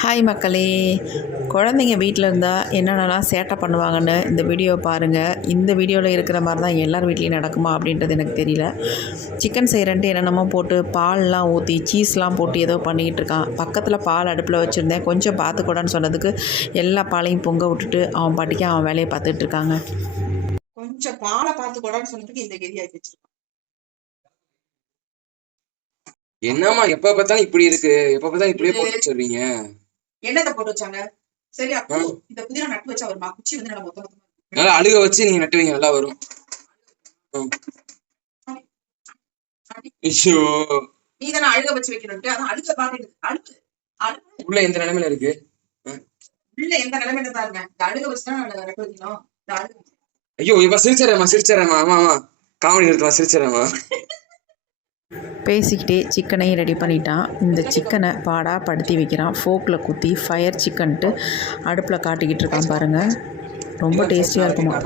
Hi மக்களே, குழந்தைங்க வீட்டில் இருந்தால் என்னென்னலாம் சேட்டை பண்ணுவாங்கன்னு இந்த வீடியோ பாருங்கள். இந்த வீடியோவில் இருக்கிற மாதிரி தான் எல்லார் வீட்லேயும் நடக்குமா அப்படின்றது எனக்கு தெரியல. சிக்கன் செய்கிறன்ட்டு என்னென்னமோ போட்டு பால்லாம் ஊற்றி சீஸ்லாம் போட்டு ஏதோ பண்ணிக்கிட்டு இருக்கான். பக்கத்தில் பால் அடுப்பில் வச்சுருந்தேன், கொஞ்சம் பார்த்துக்கூடான்னு சொன்னதுக்கு எல்லா பாலையும் பொங்க விட்டுட்டு அவன் பாட்டிக்கு அவன் வேலையை பார்த்துட்டு இருக்காங்க. கொஞ்சம் பாலை பார்த்துக்கூடான்னு சொன்னதுக்கு இந்த கெதி ஆக்கி வச்சிருக்கான். என்னம்மா எப்ப பார்த்தாலும் இப்படி இருக்கு, எப்ப பார்த்தாலும் இப்படியே போட்டு வச்சிருவீங்க. என்னத்தை போட்டு வச்சாங்க? சரி, அப்போ இந்த புதினா நட்டு வச்சா வருமா? குச்சி வந்து நல்லா மொத்தமா நல்லா அழுக வச்சு நீங்க நட்டுவீங்க, நல்லா வரும். ஐயோ, நீ தானே அழுக வச்சு வைக்கணும்ட்டு, அதான் அழுக பாக்குறது. அழுகு அழுகு உள்ள எந்த நிலைமையில இருக்கு? உள்ள எந்த நிலைமையில தான் இருங்க. இந்த அழுக வச்சுதான் நட்டு வைக்கணும். இந்த அழுகு. ஐயோ, இப்ப சிரிச்சிடறேம்மா. ஆமா காமெடி எடுத்துமா, சிரிச்சிடறேம்மா. பேசிக்கிட்டே சிக்கனையும் ரெடி பண்ணிட்டான். இந்த சிக்கனை பாடாக படுத்தி வைக்கிறான். ஃபோக்கில் குத்தி ஃபயர் சிக்கன்ட்டு அடுப்பில் காட்டிக்கிட்டு இருக்கான் பாருங்கள். ரொம்ப டேஸ்டியாக இருக்குமா.